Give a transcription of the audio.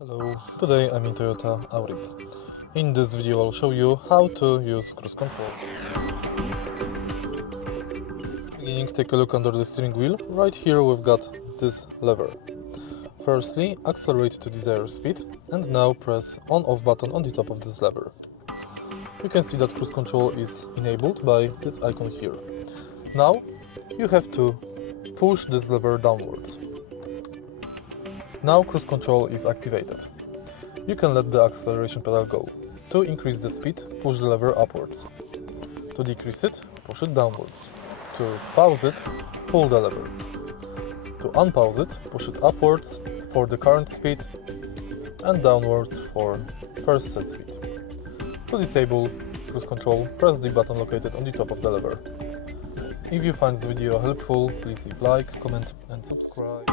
Hello, today I'm in Toyota Auris. In this video I'll show you how to use cruise control. Beginning, take a look under the steering wheel. Right here we've got this lever. Firstly, accelerate to desired speed and now press on-off button on the top of this lever. You can see that cruise control is enabled by this icon here. Now you have to push this lever downwards. Now cruise control is activated. You can let the acceleration pedal go. To increase the speed, push the lever upwards. To decrease it, push it downwards. To pause it, pull the lever. To unpause it, push it upwards for the current speed and downwards for first set speed. To disable cruise control, press the button located on the top of the lever. If you find this video helpful, please leave like, comment and subscribe.